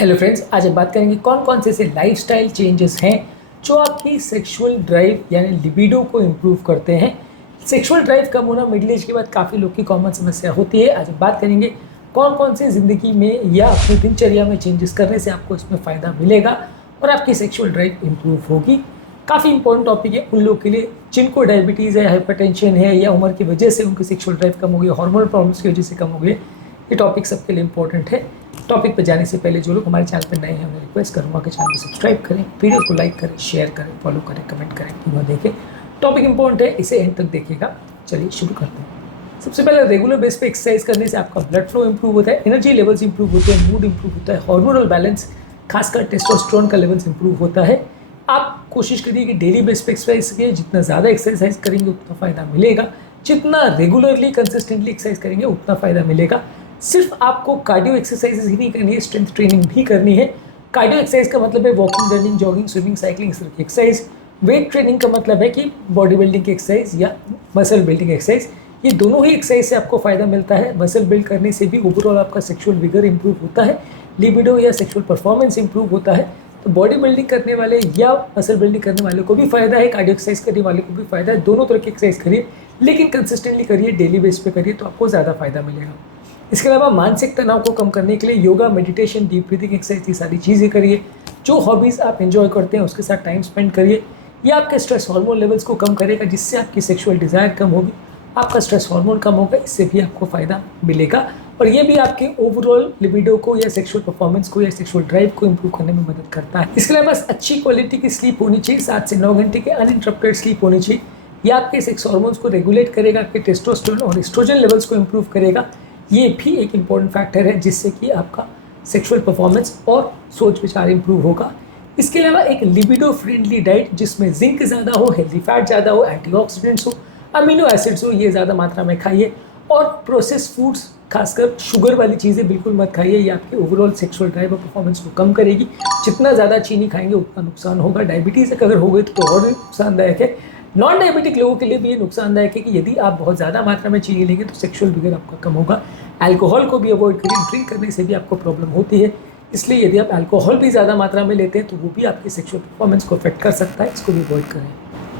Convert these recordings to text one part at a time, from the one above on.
Hello friends, आज हम बात करेंगे कौन कौन से ऐसे लाइफस्टाइल चेंजेस हैं जो आपकी सेक्सुअल ड्राइव यानी लिबिडो को इम्प्रूव करते हैं। सेक्सुअल ड्राइव कम होना मिडिल एज के बाद काफ़ी लोग की कॉमन समस्या होती है। आज हम बात करेंगे कौन कौन से ज़िंदगी में या अपनी दिनचर्या में चेंजेस करने से आपको इसमें फ़ायदा मिलेगा और आपकी सेक्सुअल ड्राइव इम्प्रूव होगी। काफ़ी इंपॉर्टेंट टॉपिक है उन लोग के लिए जिनको डायबिटीज़ है, हाइपरटेंशन है या उम्र की वजह से उनकी सेक्सुअल ड्राइव कम हो गई, हार्मोनल प्रॉब्लम्स की वजह से कम हो गई। ये टॉपिक सबके लिए इंपॉर्टेंट है। टॉपिक पर जाने से पहले जो लोग हमारे चैनल पर नए हैं उन्हें रिक्वेस्ट करूँगा कि चैनल को सब्सक्राइब करें, वीडियो को लाइक करें, शेयर करें, फॉलो करें, कमेंट करें, तीनों देखें। टॉपिक इंपॉर्टेंट है, इसे एंड तक देखिएगा। चलिए शुरू करते हैं। सबसे पहले रेगुलर बेस पे एक्सरसाइज करने से आपका ब्लड फ्लो इंप्रूव होता है, एनर्जी लेवल्स इंप्रूव होते हैं, मूड इंप्रूव होता है, हार्मोनल बैलेंस खासकर टेस्टोस्टेरोन का लेवल्स इंप्रूव होता है। आप कोशिश करिए कि डेली बेस पे एक्सरसाइज करिए। जितना ज़्यादा एक्सरसाइज करेंगे उतना फ़ायदा मिलेगा, जितना रेगुलरली कंसिस्टेंटली एक्सरसाइज करेंगे उतना फ़ायदा मिलेगा। सिर्फ आपको कार्डियो एक्सरसाइजेज ही नहीं करनी है, स्ट्रेंथ ट्रेनिंग भी करनी है। कार्डियो एक्सरसाइज का मतलब है walking, running, jogging, swimming, cycling, इस तरह की एक्सरसाइज। वेट ट्रेनिंग का मतलब है कि बॉडी बिल्डिंग की एक्सरसाइज या मसल बिल्डिंग एक्सरसाइज। ये दोनों ही एक्सरसाइज से आपको फ़ायदा मिलता है। मसल बिल्ड करने से भी ओवरऑल आपका सेक्सुअल विगर इंप्रूव होता है, लिबिडो या सेक्सुअल परफॉर्मेंस इंप्रूव होता है। तो बॉडी बिल्डिंग करने वाले या मसल बिल्डिंग करने वाले को भी फ़ायदा है, कार्डियो एक्सरसाइज करने वाले को भी फ़ायदा है। दोनों तरह की एक्सरसाइज करिए, लेकिन कंसिस्टेंटली करिए, डेली बेस पे करिए तो आपको ज़्यादा फ़ायदा मिलेगा। इसके अलावा मानसिक तनाव को कम करने के लिए yoga, meditation, deep breathing exercise, ये सारी चीज़ें करिए। जो हॉबीज़ आप एंजॉय करते हैं उसके साथ टाइम स्पेंड करिए। ये आपके स्ट्रेस हार्मोन लेवल्स को कम करेगा, जिससे आपकी सेक्सुअल डिज़ायर कम होगी, आपका स्ट्रेस हार्मोन कम होगा, इससे भी आपको फ़ायदा मिलेगा। और ये भी आपके ओवरऑल लिबिडो को या सेक्सुअल परफॉर्मेंस को या सेक्सुअल ड्राइव को इंप्रूव करने में मदद करता है। इसके अलावा अच्छी क्वालिटी की स्लीप होनी चाहिए, 7 से 9 घंटे की अनइंटरप्टेड स्लीप होनी चाहिए। ये आपके सेक्स हार्मोन्स को रेगुलेट करेगा, आपके टेस्टोस्टेरोन और एस्ट्रोजन लेवल्स को इंप्रूव करेगा। ये भी एक इम्पॉर्टेंट फैक्टर है जिससे कि आपका सेक्सुअल परफॉर्मेंस और सोच विचार इंप्रूव होगा। इसके अलावा एक लिबिडो फ्रेंडली डाइट जिसमें जिंक ज़्यादा हो, हेल्दी फैट ज़्यादा हो, एंटीऑक्सीडेंट्स हो, अमीनो एसिड्स हो, ये ज़्यादा मात्रा में खाइए। और प्रोसेस फूड्स, खासकर शुगर वाली चीज़ें बिल्कुल मत खाइए। ये आपके ओवरऑल सेक्सुअल ड्राइव और परफॉर्मेंस को कम करेगी। जितना ज़्यादा चीनी खाएंगे उतना नुकसान होगा। डायबिटीज़ अगर हो गई तो और भी नुकसानदायक है। नॉन डायबिटिक लोगों के लिए भी ये नुकसानदायक है कि यदि आप बहुत ज़्यादा मात्रा में चीनी लेंगे तो सेक्सुअल विगर आपका कम होगा। अल्कोहल को भी अवॉइड करिए, ड्रिंक करने से भी आपको प्रॉब्लम होती है। इसलिए यदि आप अल्कोहल भी ज़्यादा मात्रा में लेते हैं तो वो भी आपकी सेक्सुअल परफॉर्मेंस को अफेक्ट कर सकता है, इसको भी अवॉइड करें।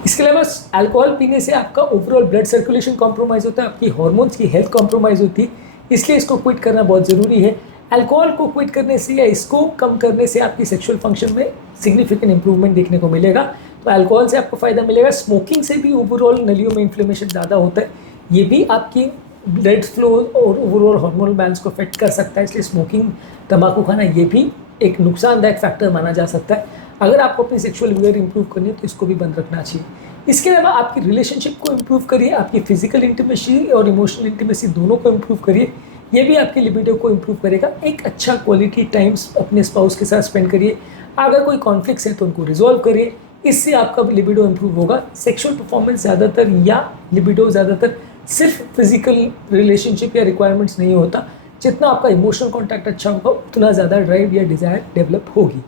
इसके अलावा अल्कोहल पीने से आपका ओवरऑल ब्लड सर्कुलेशन कॉम्प्रोमाइज़ होता है, आपकी हार्मोन्स की हेल्थ कॉम्प्रोमाइज़ होती है, इसलिए इसको क्विट करना बहुत ज़रूरी है। अल्कोहल को क्विट करने से या इसको कम करने से आपकी सेक्सुअल फंक्शन में सिग्निफिकेंट इंप्रूवमेंट देखने को मिलेगा। तो अल्कोहल से आपको फ़ायदा मिलेगा। स्मोकिंग से भी ओवरऑल नलियों में इन्फ्लेमेशन ज़्यादा होता है, ये भी आपकी ब्लड फ्लो और ओवरऑल हार्मोनल बैलेंस को अफेक्ट कर सकता है। इसलिए स्मोकिंग, तंबाकू खाना, ये भी एक नुकसानदायक फैक्टर माना जा सकता है। अगर आपको अपनी सेक्सुअल विगर इंप्रूव करनी है तो इसको भी बंद रखना चाहिए। इसके अलावा आपकी रिलेशनशिप को इंप्रूव करिए, आपकी फिजिकल इंटीमेसी और इमोशनल इंटीमेसी दोनों को इंप्रूव करिए, ये भी आपकी लिबिडो को इंप्रूव करेगा। एक अच्छा क्वालिटी टाइम अपने स्पाउस के साथ स्पेंड करिए। अगर कोई कॉन्फ्लिक्ट्स है तो उनको रिजॉल्व करिए, इससे आपका लिबिडो इंप्रूव होगा। सेक्सुअल परफॉर्मेंस ज़्यादातर या लिबिडो ज़्यादातर सिर्फ फिजिकल रिलेशनशिप या रिक्वायरमेंट्स नहीं होता। जितना आपका इमोशनल कॉन्टैक्ट अच्छा होगा उतना ज़्यादा ड्राइव या डिज़ायर डेवलप होगी।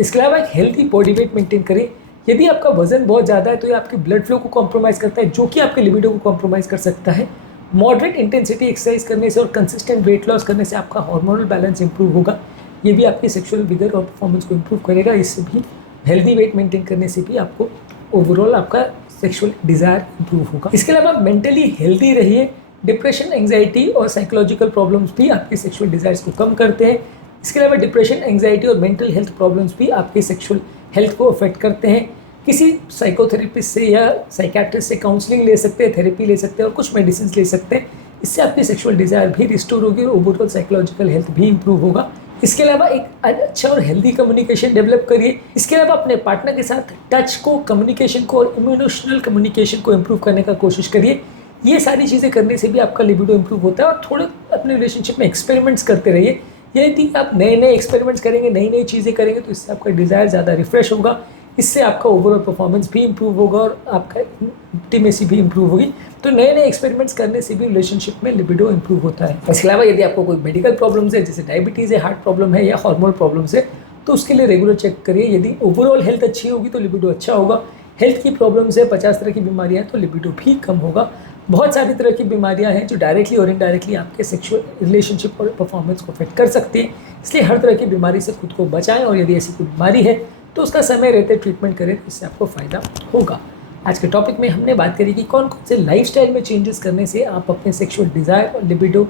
इसके अलावा एक हेल्दी बॉडी वेट मेंटेन करें। यदि आपका वजन बहुत ज़्यादा है तो ये आपके ब्लड फ्लो को कॉम्प्रोमाइज़ करता है, जो कि आपके लिबिडो को कॉम्प्रोमाइज़ कर सकता है। मॉडरेट इंटेंसिटी एक्सरसाइज करने से और कंसिस्टेंट वेट लॉस करने से आपका हार्मोनल बैलेंस इंप्रूव होगा, ये भी आपकी सेक्सुअल विगर और परफॉर्मेंस को इंप्रूव करेगा। इससे भी हेल्दी वेट मेंटेन करने से भी आपको ओवरऑल आपका सेक्सुअल डिज़ायर इंप्रूव होगा। इसके अलावा मेंटली हेल्दी रहिए। डिप्रेशन, एंग्जाइटी और साइकोलॉजिकल प्रॉब्लम्स भी आपके सेक्सुअल डिज़ायर्स को कम करते हैं। इसके अलावा डिप्रेशन, एंग्जाइटी और मेंटल हेल्थ प्रॉब्लम्स भी आपके सेक्सुअल हेल्थ को अफेक्ट करते हैं। किसी साइकोथेरेपिस्ट से या साइकेट्रिस्ट से काउंसलिंग ले सकते हैं, थेरेपी ले सकते हैं और कुछ मेडिसिन ले सकते हैं। इससे आपकी सेक्सुअल डिज़ायर भी रिस्टोर होगी और ओवरऑल साइकोलॉजिकल हेल्थ भी इंप्रूव होगा। इसके अलावा एक अच्छा और हेल्दी कम्युनिकेशन डेवलप करिए। इसके अलावा अपने पार्टनर के साथ टच को, कम्युनिकेशन को और इमोशनल कम्युनिकेशन को इंप्रूव करने का कोशिश करिए। ये सारी चीज़ें करने से भी आपका लिबिडो इंप्रूव होता है। और थोड़े अपने रिलेशनशिप में एक्सपेरिमेंट्स करते रहिए। यदि आप नए नए एक्सपेरिमेंट्स करेंगे, नई नई चीज़ें करेंगे तो इससे आपका डिज़ायर ज़्यादा रिफ्रेश होगा, इससे आपका ओवरऑल परफॉर्मेंस भी इंप्रूव होगा और आपका इंटीमेसी भी इंप्रूव होगी। तो नए नए एक्सपेरिमेंट्स करने से भी रिलेशनशिप में लिबिडो इंप्रूव होता है। इसके अलावा यदि आपको कोई मेडिकल प्रॉब्लम्स है, जैसे डायबिटीज़ है, हार्ट प्रॉब्लम है या हार्मोनल प्रॉब्लम्स है, तो उसके लिए रेगुलर चेक करिए। यदि ओवरऑल हेल्थ अच्छी होगी तो लिबिडो अच्छा होगा। हेल्थ की प्रॉब्लम्स है, 50 तरह की बीमारियाँ हैं तो लिबिडो भी कम होगा। बहुत सारी तरह की बीमारियां हैं जो डायरेक्टली और इनडायरेक्टली आपके सेक्सुअल रिलेशनशिप और परफॉर्मेंस को अफेक्ट कर सकती है। इसलिए हर तरह की बीमारी से खुद को बचाएं और यदि ऐसी कोई बीमारी है तो उसका समय रहते ट्रीटमेंट करें, इससे आपको फ़ायदा होगा। आज के टॉपिक में हमने बात करी कि कौन कौन से लाइफस्टाइल में चेंजेस करने से आप अपने सेक्सुअल डिज़ायर और लिबिडो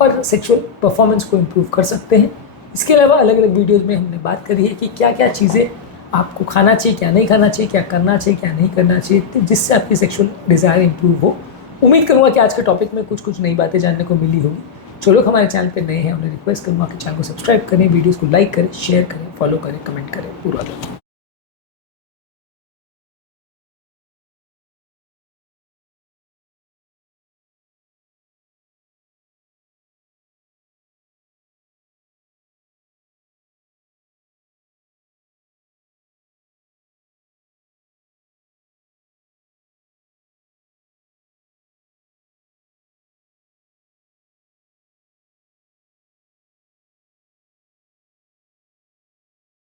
और सेक्सुअल परफॉर्मेंस को इम्प्रूव कर सकते हैं। इसके अलावा अलग अलग वीडियोज़ में हमने बात करी है कि क्या क्या चीज़ें आपको खाना चाहिए, क्या नहीं खाना चाहिए, क्या करना चाहिए, क्या नहीं करना चाहिए, जिससे आपकी सेक्सुअल डिज़ायर इंप्रूव हो। उम्मीद करूँगा कि आज के टॉपिक में कुछ कुछ नई बातें जानने को मिली होगी। जो लोग हमारे चैनल पर नए हैं उन्हें रिक्वेस्ट करूँगा कि चैनल को सब्सक्राइब करें, वीडियोज़ को लाइक करें, शेयर करें, फॉलो करें, कमेंट करें, पूरा करें।